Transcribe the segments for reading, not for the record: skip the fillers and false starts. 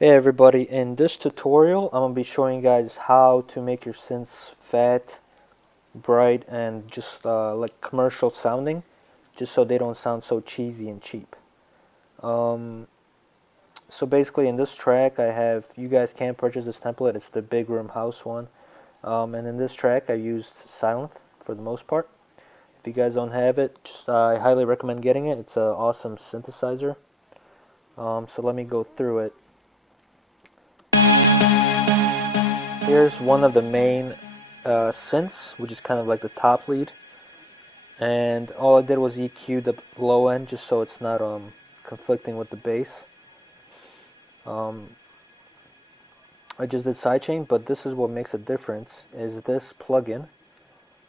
Hey everybody, in this tutorial I'm going to be showing you guys how to make your synths fat, bright, and just like commercial sounding, just so they don't sound so cheesy and cheap. So basically in this track I have, you guys can purchase this template, it's the big room house one, and in this track I used Silent for the most part. If you guys don't have it, I highly recommend getting it. It's an awesome synthesizer. So let me go through it. Here's one of the main synths, which is kind of like the top lead, and all I did was EQ the low end just so it's not conflicting with the bass. I just did sidechain, but this is what makes a difference, is this plugin.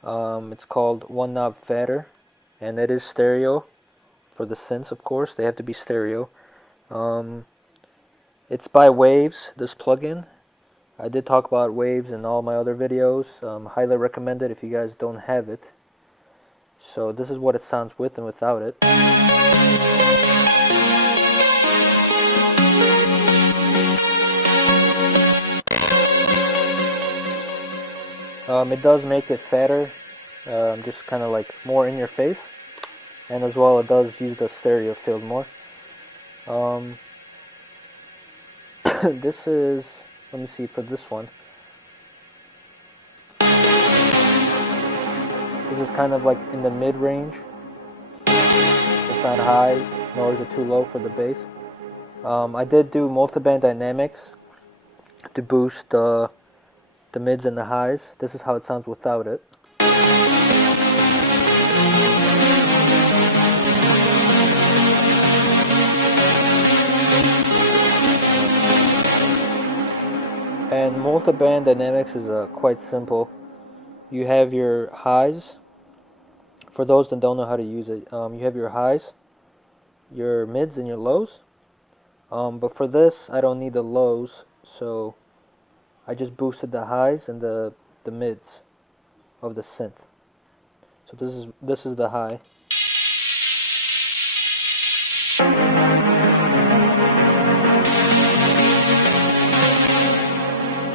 It's called One Knob Fatter, and it is stereo for the synths, of course. They have to be stereo. It's by Waves, this plugin. I did talk about Waves in all my other videos. Highly recommend it if you guys don't have it. So this is what it sounds with and without it. It does make it fatter, just kind of like more in your face, and as well it does use the stereo field more. This is, let me see for this one. This is kind of like in the mid-range. It's not high, nor is it too low for the bass. I did do Multiband Dynamics to boost the mids and the highs. This is how it sounds without it. And Multiband Dynamics is quite simple. You have your highs. For those that don't know how to use it, you have your highs, your mids, and your lows. But for this, I don't need the lows, so I just boosted the highs and the mids of the synth. So this is the high.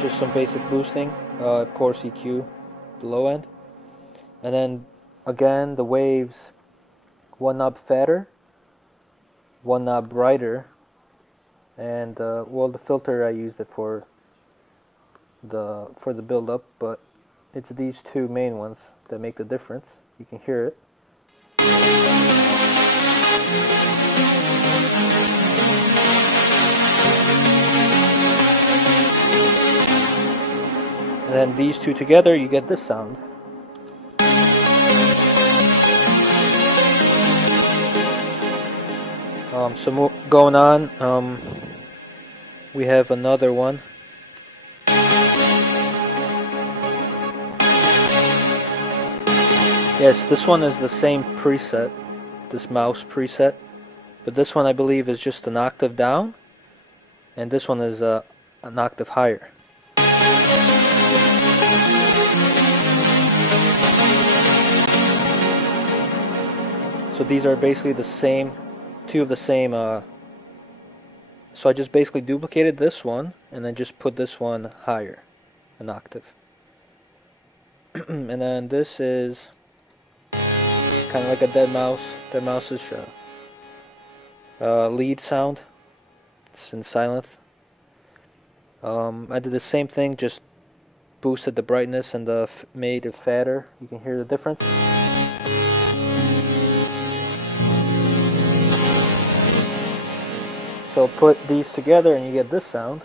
Just some basic boosting, of course EQ, the low end, and then again the waves, one knob fatter, one knob brighter, and well, the filter I used it for the build up, but it's these two main ones that make the difference. You can hear it. And then these two together, you get this sound. So going on, we have another one. Yes, this one is the same preset, this mouse preset, but this one I believe is just an octave down, and this one is an octave higher. So these are basically the same, two of the same, so I just basically duplicated this one and then just put this one higher, an octave. And then this is kind of like a dead mouse. Dead mouse is lead sound. It's in Silent. I did the same thing, just boosted the brightness and made it fatter. You can hear the difference. So put these together and you get this sound.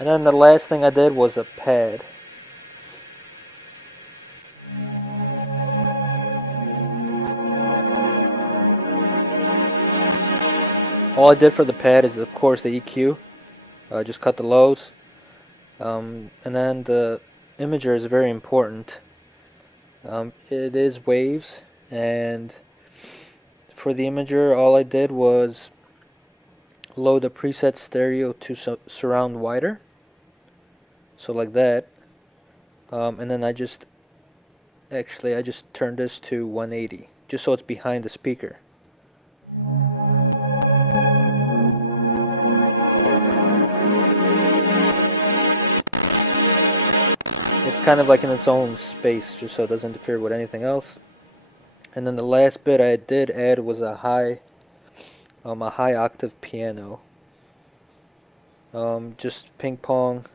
And then the last thing I did was a pad. All I did for the pad is, of course, the EQ. Just cut the lows. And then the imager is very important. It is Waves, and for the imager, all I did was load the preset stereo to surround wider. So like that. And then I just turned this to 180 just so it's behind the speaker. It's kind of like in its own space just so it doesn't interfere with anything else. And then the last bit I did add was a high octave piano. Just ping pong.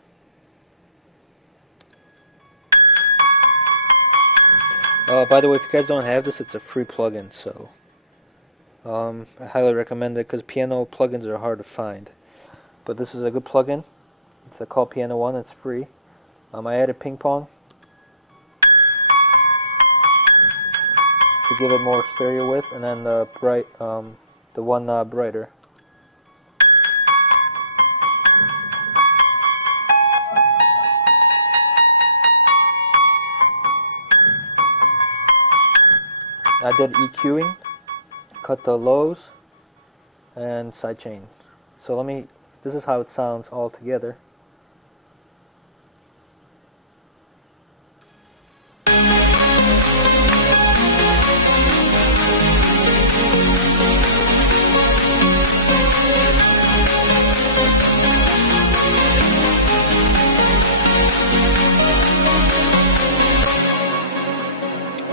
By the way, if you guys don't have this, it's a free plugin, so I highly recommend it because piano plugins are hard to find. But this is a good plugin. It's called Piano One. It's free. I added ping pong to give it more stereo width, and then the one brighter. I did EQing, cut the lows, and sidechain. So this is how it sounds all together.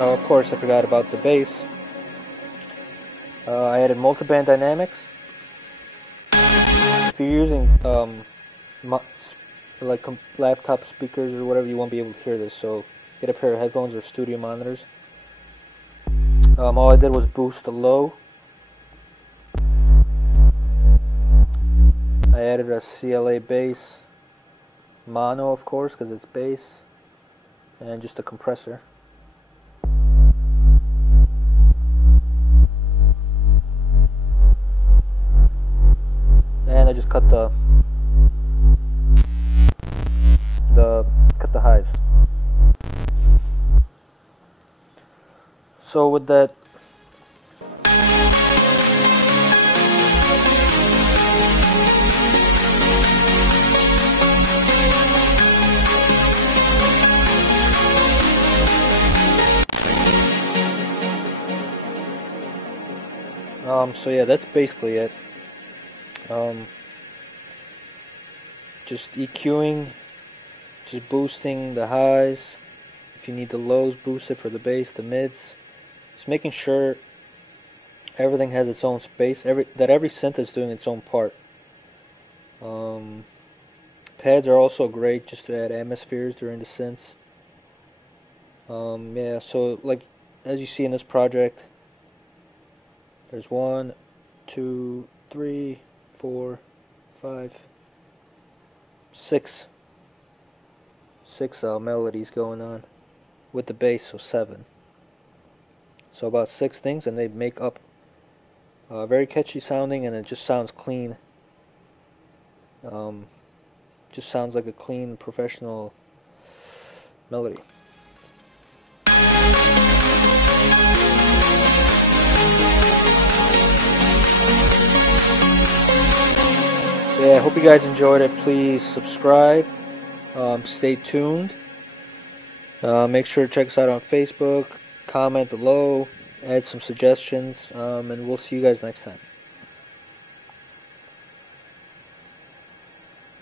Oh, of course, I forgot about the bass. I added Multiband Dynamics. If you're using like laptop speakers or whatever, you won't be able to hear this. So get a pair of headphones or studio monitors. All I did was boost the low. I added a CLA bass mono, of course, because it's bass, and just a compressor. And I just cut the highs. So with that, so yeah, that's basically it. Just EQing, just boosting the highs. If you need the lows, boost it for the bass, the mids. Just making sure everything has its own space. That every synth is doing its own part. Pads are also great just to add atmospheres during the synths. Yeah, so like as you see in this project, there's 1, 2, 3, 4, 5, 6 melodies going on with the bass, so 7. So about 6 things, and they make up very catchy sounding, and it just sounds clean. Just sounds like a clean, professional melody. Yeah, I hope you guys enjoyed it. Please subscribe. Stay tuned. Make sure to check us out on Facebook. Comment below. Add some suggestions. And we'll see you guys next time.